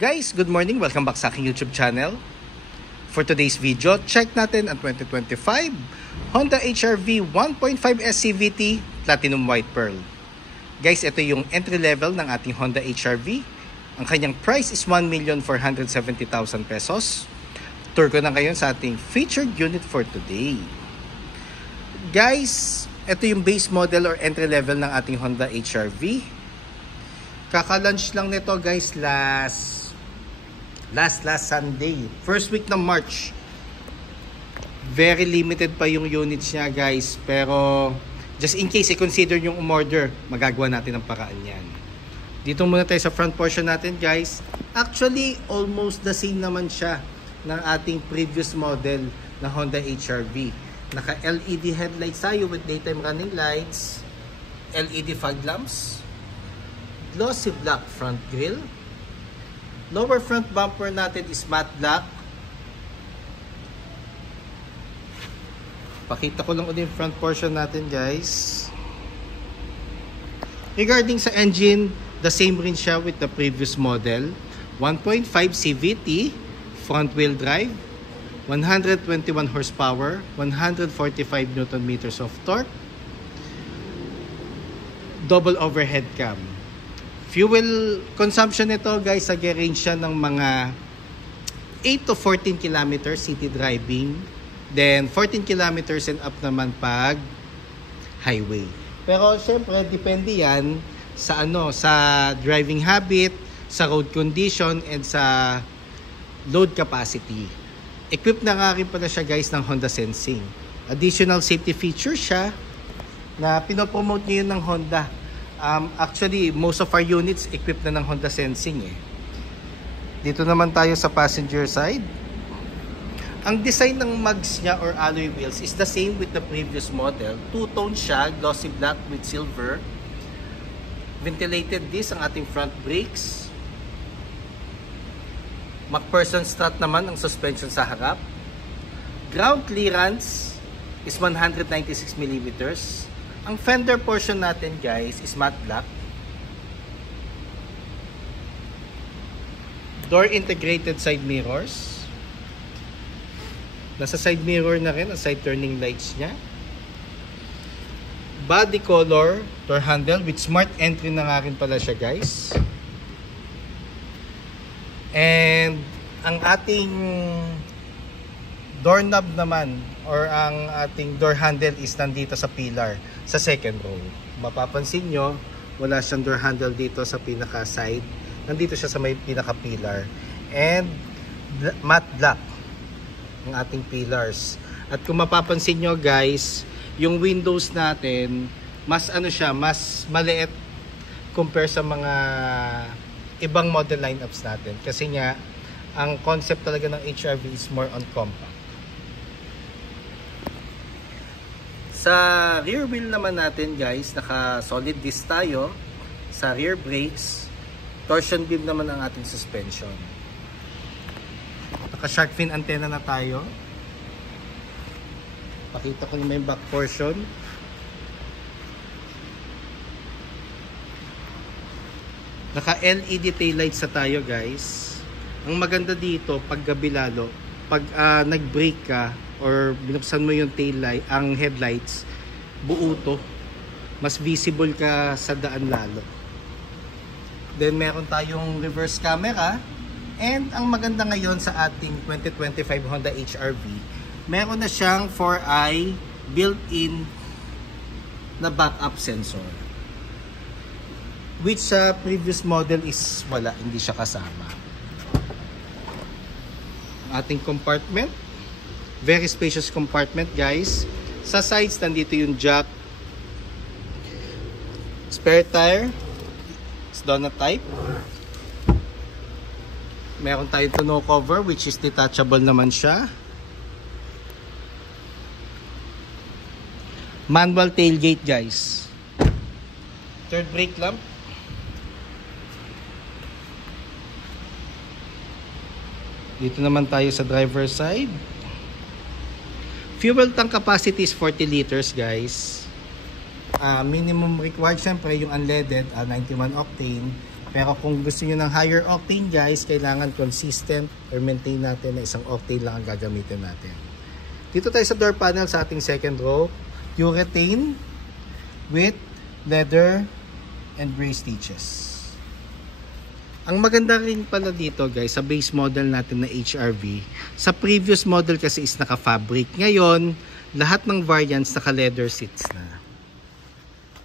Guys, good morning. Welcome back sa aking YouTube channel. For today's video, check natin ang 2025 Honda HR-V 1.5 SCVT Platinum White Pearl. Guys, ito yung entry level ng ating Honda HR-V. Ang kanyang price is 1,470,000 pesos. Tour ko na ngayon sa ating featured unit for today. Guys, ito yung base model or entry level ng ating Honda HR-V. Kaka-launch lang nito guys last Sunday. First week ng March. Very limited pa yung units niya guys. Pero just in case i-consider yung umorder, magagawa natin ang paraan yan. Dito muna tayo sa front portion natin guys. Actually, almost the same naman siya ng ating previous model na Honda HR-V. Naka LED headlights tayo with daytime running lights, LED fog lamps, glossy black front grille. Lower front bumper natin is matte black. Pakita ko lang ulit yung front portion natin guys. Regarding sa engine, the same rin siya with the previous model. 1.5 CVT, front wheel drive, 121 horsepower, 145 Newton meters of torque, double overhead cam. Fuel consumption nito guys, nag-range siya ng mga 8 to 14 kilometers city driving, then 14 kilometers and up naman pag highway. Pero syempre depende yan sa sa driving habit, sa road condition and sa load capacity. Equipped na nga rin pala siya guys ng Honda Sensing. Additional safety feature siya na pinopromote ngayon ng Honda. Actually, most of our units equipped na ng Honda Sensing eh. Dito naman tayo sa passenger side. Ang design ng mugs niya or alloy wheels is the same with the previous model. Two-tone siya, glossy black with silver. Ventilated disc ang ating front brakes. MacPherson strut naman ang suspension sa harap. Ground clearance is 196 mm. Ang fender portion natin guys is matte black. Door integrated side mirrors. Nasa side mirror na rin ang side turning lights niya. Body color door handle with smart entry na nga rin pala siya guys. And ang ating doorknob naman or ang ating door handle is nandito sa pillar sa second row. Mapapansin nyo, wala siyang door handle dito sa pinaka side. Nandito siya sa may pinaka pillar. And matte black ang ating pillars. At kung mapapansin nyo guys, yung windows natin mas mas maliit compare sa mga ibang model lineups natin. Kasi nga, ang concept talaga ng HR-V is more on compact. Sa rear wheel naman natin guys, naka solid disc tayo sa rear brakes. Torsion beam naman ang ating suspension. Naka shark fin antenna na tayo. Pakita ko naman yung back portion. Naka LED tail lights sa tayo guys. Ang maganda dito pag gabi lalo, pag nag-brake ka or binuksan mo yung tail light, ang headlights, buo to. Mas visible ka sa daan lalo. Then meron tayong reverse camera. And ang maganda ngayon sa ating 2025 Honda HR-V, meron na siyang 4i built-in na backup sensor. Which sa previous model is wala, hindi siya kasama. Ating compartment, very spacious compartment guys. Sa sides nandito yung jack, spare tire, it's donut type. Meron tayong tonneau cover which is detachable naman siya. Manual tailgate guys. Third brake lamp. Dito naman tayo sa driver side. Fuel tank capacity is 40 liters guys. Minimum required syempre yung unleaded 91 octane. Pero kung gusto nyo ng higher octane guys, kailangan consistent or maintain natin na isang octane lang ang gagamitin natin. Dito tayo sa door panel sa ating second row. Urethane with leather and gray stitches. Ang maganda rin pala dito guys, sa base model natin na HRV, sa previous model kasi is naka-fabric. Ngayon, lahat ng variants naka-leather seats na.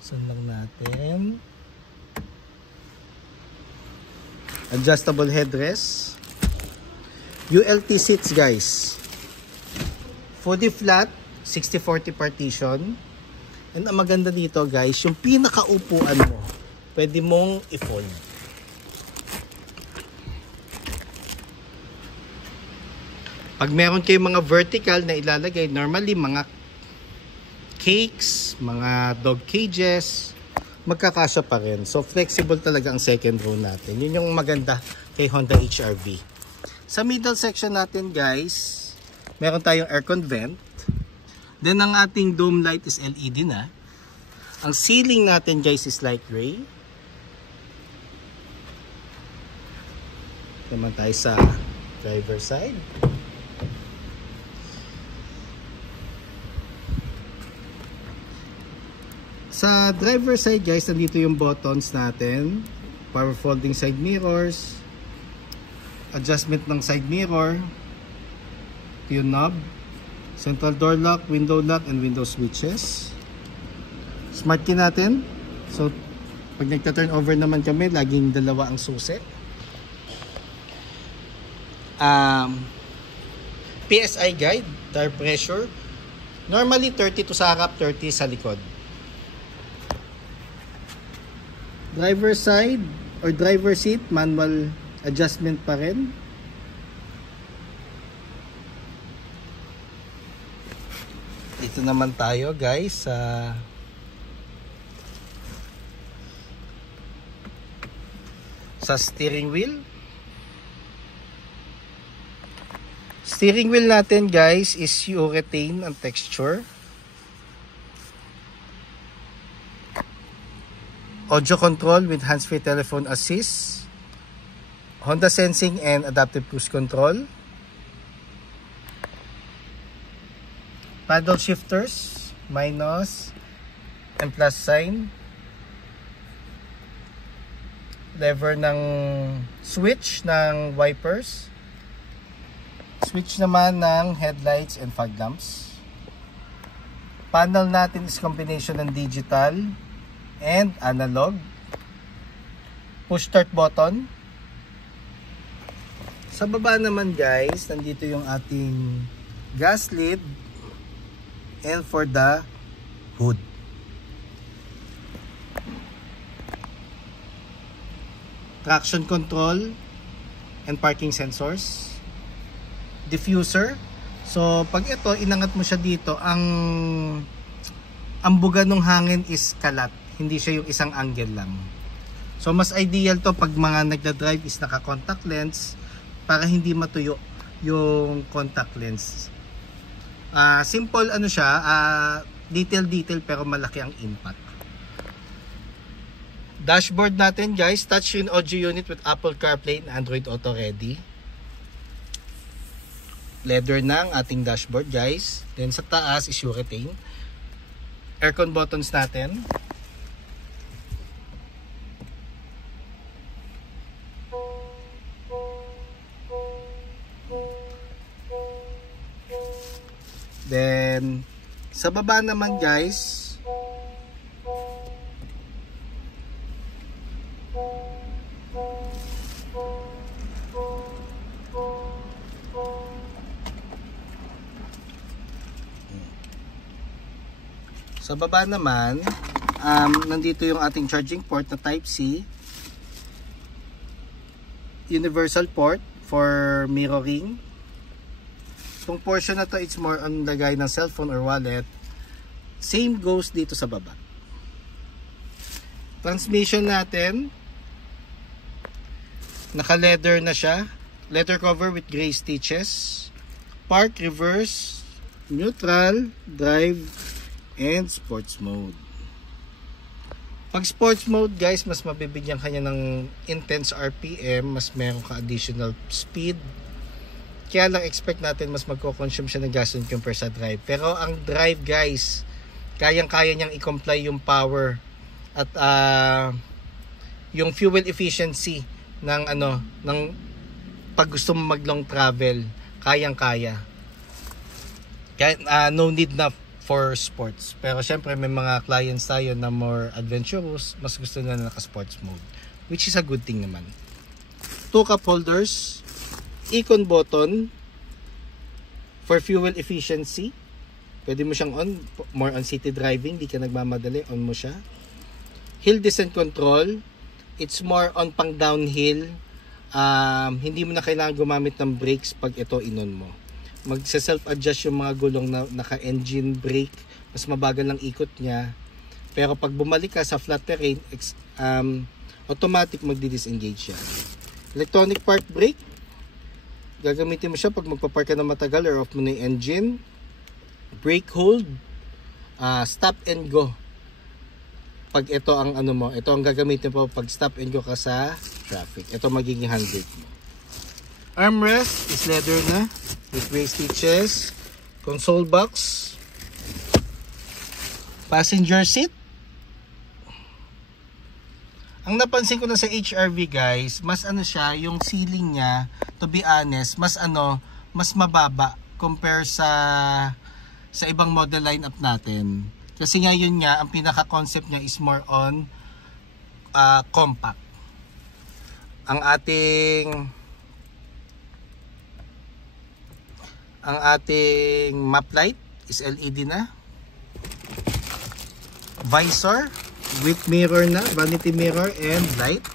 So lang natin. Adjustable headrest. ULT seats guys. Fully flat, 60-40 partition. And ang maganda dito guys, yung pinakaupuan mo, pwede mong i-fold. Pag meron kayong mga vertical na ilalagay, normally mga cakes, mga dog cages, magkakasya pa rin. So flexible talaga ang second row natin. Yun yung maganda kay Honda HR-V. Sa middle section natin guys, meron tayong aircon vent. Then ang ating dome light is LED na. Ang ceiling natin guys is light gray. Naman tayo sa driver side. Sa driver side guys, nandito yung buttons natin. Power folding side mirrors. Adjustment ng side mirror. Yung knob. Central door lock, window lock, and window switches. Smart key natin. So, pag nagta-turn over naman kami, laging dalawa ang susi. PSI guide, tire pressure. Normally 30 to sa harap, 30 sa likod. Driver side or driver seat, manual adjustment pa rin. Dito naman tayo guys sa steering wheel. Steering wheel natin guys is urethane ang texture. Audio control with hands-free telephone assist. Honda sensing and adaptive cruise control. Paddle shifters, minus and plus sign. Lever ng switch ng wipers. Switch naman ng headlights and fog lamps. Panel natin is combination ng digital and analog. Push start button. Sa baba naman guys, nandito yung ating gas lid and for the hood. Traction control and parking sensors. Diffuser. So pag ito inangat mo siya dito, ang buga ng hangin is kalat. Hindi siya yung isang angle lang. So mas ideal to pag mga nagda-drive is naka-contact lens para hindi matuyo yung contact lens. Simple ano siya, detail pero malaki ang impact. Dashboard natin guys, touchscreen audio unit with Apple CarPlay and Android Auto ready. Leather ng ating dashboard guys. Then sa taas is urethane. Aircon buttons natin. Then sa baba naman guys, nandito yung ating charging port na Type-C, universal port for mirroring. Itong portion na to, it's more on lagay ng cellphone or wallet. Same goes dito sa baba. Transmission natin, naka leather na siya, leather cover with gray stitches. Park, reverse, neutral, drive, and sports mode. Pag sports mode guys, mas mabibigyan kanya ng intense RPM, mas meron ka additional speed. Kaya lang expect natin mas magko-consume siya ng gasoline compare sa drive. Pero ang drive guys, kayang-kaya niyang i-comply yung power at yung fuel efficiency ng ng pag gusto mo mag long travel, kayang-kaya. Kaya no need na for sports. Pero syempre may mga clients tayo na more adventurous, mas gusto na naka-sports mode, which is a good thing naman. 2 cup holders, icon button for fuel efficiency. Pwede mo siyang on, more on city driving, di ka nagmamadali, on mo siya. Hill descent control, it's more on pang downhill. Hindi mo na kailangan gumamit ng brakes pag ito inon mo. Magse-self-adjust yung mga gulong na naka-engine brake, mas mabagal lang ikot niya. Pero pag bumalik ka sa flat terrain, automatic magdi-disengage siya. Electronic park brake, gagamitin mo siya pag magpa-park ka na matagal or off mo na yung engine. Brake hold, stop and go. Pag ito ang ito ang gagamitin po pag stop and go ka sa traffic. Ito magiging handbrake mo. Armrest is leather na with gray stitches. Console box. Passenger seat. Ang napansin ko na sa HRV guys, mas siya, yung ceiling niya, to be honest, mas mababa compare sa ibang model lineup natin. Kasi nga yun nga, ang pinaka-concept niya is more on compact. Ang ating map light is LED na. Visor with mirror na, vanity mirror and light.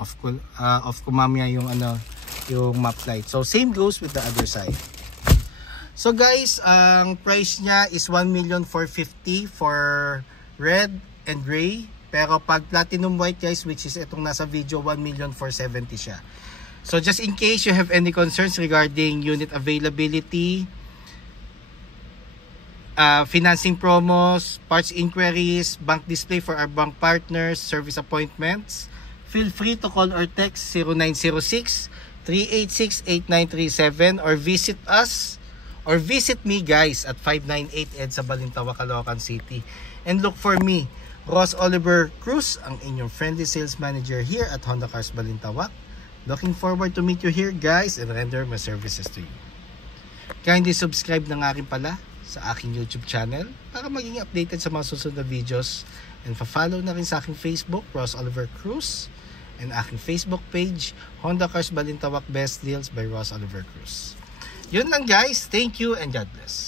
Off ko mamaya yung yung map light. So same goes with the other side. So guys, ang price niya is 1,450,000 for red and gray. Pero pag platinum white guys, which is itong nasa video, 1,470,000 siya. So just in case you have any concerns regarding unit availability, financing promos, parts inquiries, bank display for our bank partners, service appointments, feel free to call or text 0906-386-8937 or visit us or visit me guys at 598 EDSA Balintawak, Caloocan City. And look for me, Ross Oliver Cruz, ang inyong friendly sales manager here at Honda Cars Balintawak. Looking forward to meet you here guys and render my services to you. Kindly subscribe na nga rin pala sa aking YouTube channel para maging updated sa mga susunod na videos, and pa-follow na rin sa aking Facebook, Ross Oliver Cruz, and aking Facebook page, Honda Cars Balintawak Best Deals by Ross Oliver Cruz. Yun lang guys, thank you and God bless.